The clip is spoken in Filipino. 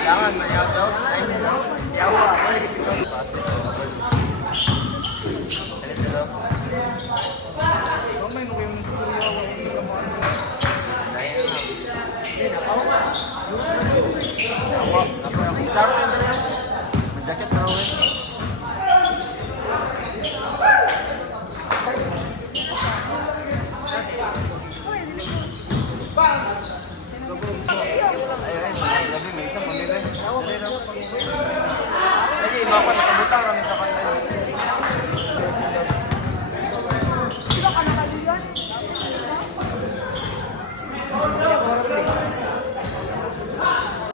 Jangan mayaw daw. Yawa, wala dito ko pase. Hello. Kamay mo yung studio ako ng kamas. Dahil na. Yawa, ako saro na rin. Jacket na rin. Lagi may isang mamili. Lagi, mapat nakabutang kami sa